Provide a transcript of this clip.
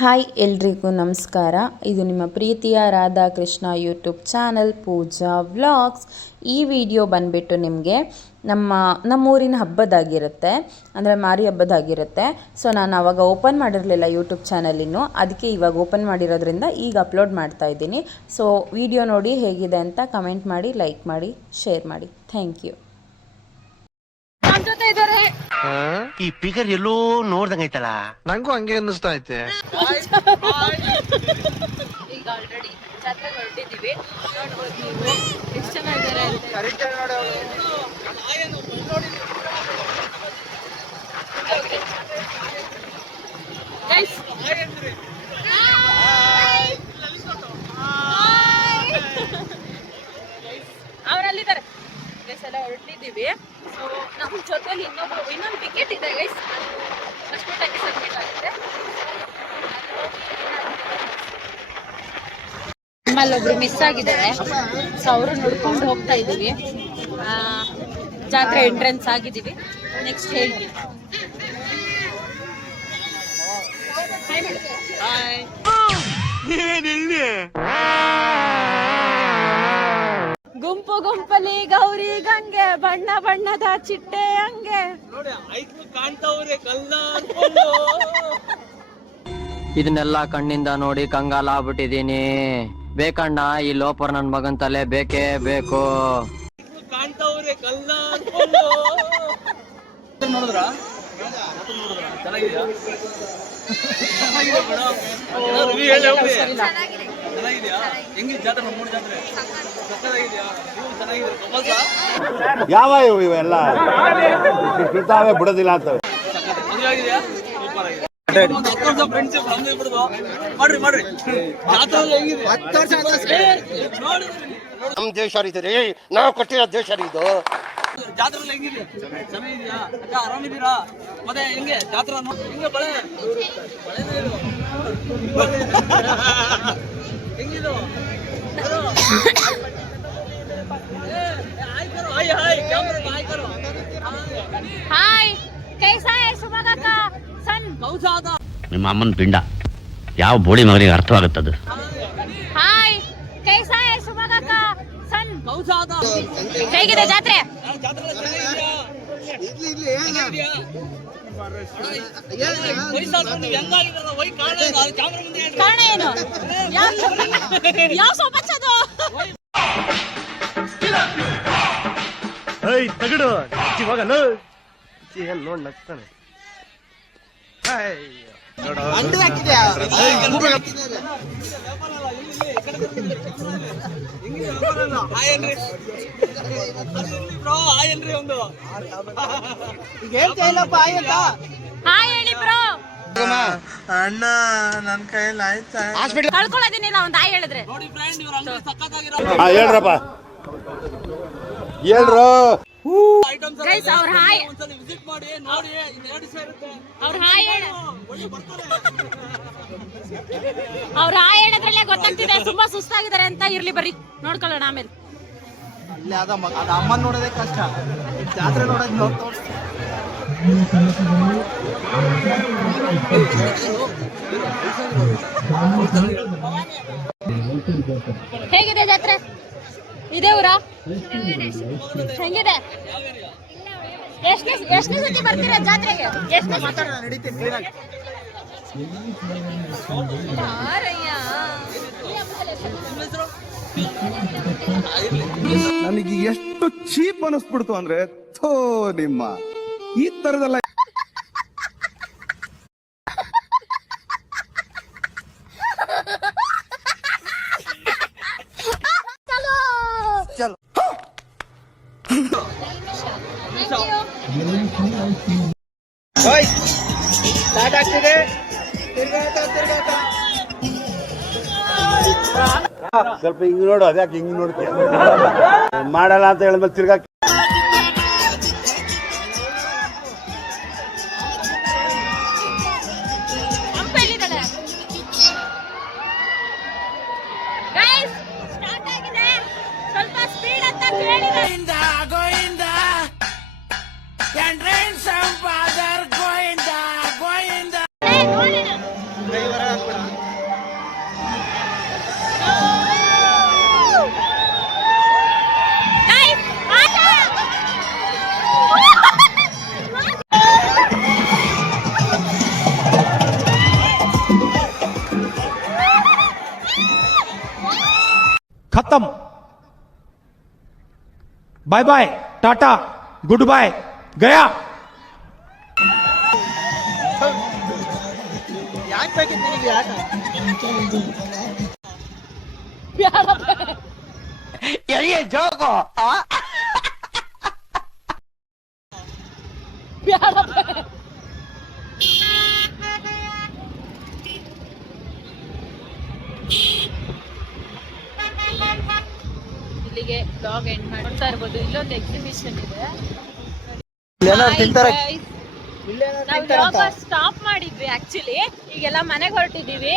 Hi ಎಲ್ರಿಗೂ ನಮಸ್ಕಾರ. ಇದು ನಿಮ್ಮ ಪ್ರೀತಿಯ ರಾಧಾಕೃಷ್ಣ ಯೂಟ್ಯೂಬ್ ಚಾನಲ್ ಪೂಜಾ ವ್ಲಾಗ್ಸ್. ಈ ವಿಡಿಯೋ ಬಂದುಬಿಟ್ಟು ನಿಮಗೆ ನಮ್ಮೂರಿನ ಹಬ್ಬದಾಗಿರುತ್ತೆ, ಅಂದರೆ ಮಾರಿ ಹಬ್ಬದಾಗಿರುತ್ತೆ. ಸೊ ನಾನು ಆವಾಗ ಓಪನ್ ಮಾಡಿರಲಿಲ್ಲ ಯೂಟ್ಯೂಬ್ ಚಾನಲ್ ಇನ್ನೂ, ಅದಕ್ಕೆ ಇವಾಗ ಓಪನ್ ಮಾಡಿರೋದ್ರಿಂದ ಈಗ ಅಪ್ಲೋಡ್ ಮಾಡ್ತಾ ಇದ್ದೀನಿ. ಸೊ ವಿಡಿಯೋ ನೋಡಿ ಹೇಗಿದೆ ಅಂತ ಕಮೆಂಟ್ ಮಾಡಿ, ಲೈಕ್ ಮಾಡಿ, ಶೇರ್ ಮಾಡಿ. Thank you. ಈ ಫಿಗರ್ ಎಲ್ಲೋ ನೋಡ್ದಂಗೈತಲ್ಲ, ನಂಗೂ ಹಂಗೆ ಅನ್ನಿಸ್ತಾ ಐತೆ. ಈಗ ಆಲ್ರೆಡಿ ಜಾತ್ರೆಗೆ ಹೊರಟಿದ್ದೀವಿ. ಎಷ್ಟು ಚೆನ್ನಾಗಿದ್ದಾರೆ ಅವರಲ್ಲಿದ್ದಾರೆ. ಎಲ್ಲ ಹೊರಟಿದ್ದೀವಿ. ಸೊ ನಮ್ಮ ಜೊತೆಲಿ ಇನ್ನೊಂದು ಟಿಕೆಟ್ ಇದೆ ಗೈಸ್, ಅಷ್ಟೊತ್ತಾಗಿ ಸಬ್ಮಿಟ್ ಆಗಿದೆ. ನಮ್ಮಲ್ಲಿ ಒಬ್ರು ಮಿಸ್ ಆಗಿದ್ದಾರೆ. ಸೊ ಅವರು ನೋಡ್ಕೊಂಡು ಹೋಗ್ತಾ ಇದ್ದೀವಿ. ಜಾತ್ರೆ ಎಂಟ್ರೆನ್ಸ್ ಆಗಿದ್ದೀವಿ. ನೆಕ್ಸ್ಟ್ ಹೇಳ್ತೀವಿ. ಗುಂಪು ಗುಂಪಲಿ ಗೌರಿ ಗಂಗೆ, ಬಣ್ಣ ಬಣ್ಣದ ಚಿಟ್ಟೆ ಹಂಗೆ. ಇದನ್ನೆಲ್ಲ ಕಣ್ಣಿಂದ ನೋಡಿ ಕಂಗಾಲಾಗ್ಬಿಟ್ಟಿದೀನಿ. ಬೇಕಣ್ಣ, ಈ ಲೋಪರ್ ನನ್ ಮಗನ್ ತಲೆ ಬೇಕೇ ಬೇಕು. ನೋಡಿದ್ರ ಚೆನ್ನಾಗಿದ್ಯಾ? ಹೆಂಗಿದೆ ಜಾತ್ರೆ? ನಮ್ಮೂರು ಜಾತ್ರೆ ಸಕ್ಕತ್ತಾಗಿದ್ಯಾ? ಯಾವ ಇವೆಲ್ಲ ಬಿಡ್ತಾವೆ ಬಿಡೋದಿಲ್ಲ ಅಂತವೆ. ನಮ್ ದೇಶ ರೀ, ನಾವು ಕೊಟ್ಟಿರೋ ದೇಶ ಇದು. ಜಾತ್ರೆ ಹೆಂಗಿದೆ? ಚೆನ್ನಾಗಿದ್ಯಾ ಅಕ್ಕ? ಆರಾಮಿದ್ದೀರಾ? ಮತ್ತೆ ಹೆಂಗೆ ಜಾತ್ರೆ? ಹೆಂಗೆ ಬಳೆ ಹೆಂಗಿದು? ಹಾಯ್, ಕೈಸಾ ಹೈ ಸುಮಗ ಕಾ ಸನ್? ನಿಮ್ಮ ಅಮ್ಮನ ಪಿಂಡ ಯಾವ ಬೋಳಿ ಮಗನಿಗೆ ಅರ್ಥವಾಗುತ್ತದು. ಹಾಯ್, ಕೈಸಾ ಹೈ ಸುಮಗ ಕಾ ಸನ್? ಹೇಗಿದೆ ಜಾತ್ರೆ? ಕಾರಣ ಏನು? ಯಾವ ಸೋಪಚ್ಚದು? ತಗಡು ಇವಾಗಲ್ಲ ನೋಡ್ ನಗ್ತಾನೆ. ಹಾಯ್ ಹೇಳಿ ಬ್ರೋ. ಅಣ್ಣ ನನ್ ಕೈಯಲ್ಲಿ ಆಯ್ತಾ? ಕಳ್ಕೊಳ್ಳೋದಿನಿಲ್ಲ ಒಂದು ಹಾಯ್ ಹೇಳಿದ್ರೆ. ಹೇಳ್ರಪ್ಪ, ಹೇಳ್ರು. ಗೈಸ್ ಅವ್ರ ಹಾಯ್, ವಿಸಿಟ್ ಮಾಡಿ ನೋಡಿ. ಅವ್ರ ಹಾಯ್ ಅವ್ರ ಹಾಯ್ ಹೇಳೋದ್ರಲ್ಲೇ ಗೊತ್ತಾಗ್ತಿದೆ ತುಂಬಾ ಸುಸ್ತಾಗಿದ್ದಾರೆ ಅಂತ. ಇರ್ಲಿ ಬರ್ರಿ ನೋಡ್ಕೊಳ್ಳೋಣ ಆಮೇಲೆ. ಅಲ್ಲಿ ಅದ ಅಮ್ಮನ್ ನೋಡೋದೇ ಕಷ್ಟ, ಜಾತ್ರೆ ನೋಡೋದ್ ಹೇಗಿದೆ ಜಾತ್ರೆ? ಇದೇ ಊರ? ಹೆಂಗಿದೆ? ಎಷ್ಟನೇ ಸತಿ ಬರ್ತೀರಾ ಜಾತ್ರೆಗೆ? ನನಗೆ ಎಷ್ಟು ಚೀಪ್ ಅನಿಸ್ಬಿಡ್ತು ಅಂದ್ರೆ, ಥೋ ನಿಮ್ಮ ಈ ತರದೆಲ್ಲ. ಸ್ಟಾರ್ಟ್ ಆಗ್ತಿದೆ. ಸ್ವಲ್ಪ ಹಿಂಗ್ ನೋಡು, ಅದ್ಯಾಕೆ ಹಿಂಗ್ ನೋಡ್ತೀಯ? ಮಾಡಲ್ಲ ಅಂತ ಹೇಳಿದ್ಮೇಲೆ ತಿರ್ಗಾ ಸ್ವಲ್ಪ ಸ್ಪೀಡ್ ಅಂತ ಕೇಳಿದೆ. ಡ್ರೈವರ್ खत्म bye bye tata good bye गया ಯಾಕೆ ಬೇಕಿತ್ತು ನಿನಗೆ ಆಟ ಇಲ್ಲಿಗೆ ಬ್ಲಾಗ್ ಎಂಡ್ ಮಾಡ್ತಾ ಇರ್ಬೋದು. ಇಲ್ಲೊಂದು ಎಕ್ಸಿಬಿಷನ್ ಇದೆ. ಇಲ್ಲೇನಾದ್ರು ತಿಂತಾರೆ ನಾವು ಬ್ಲಾಗ್ ಸ್ಟಾಪ್ ಮಾಡಿದ್ವಿ ಆಕ್ಚುಲಿ. ಈಗೆಲ್ಲ ಮನೆಗೆ ಹೊರಟಿದೀವಿ.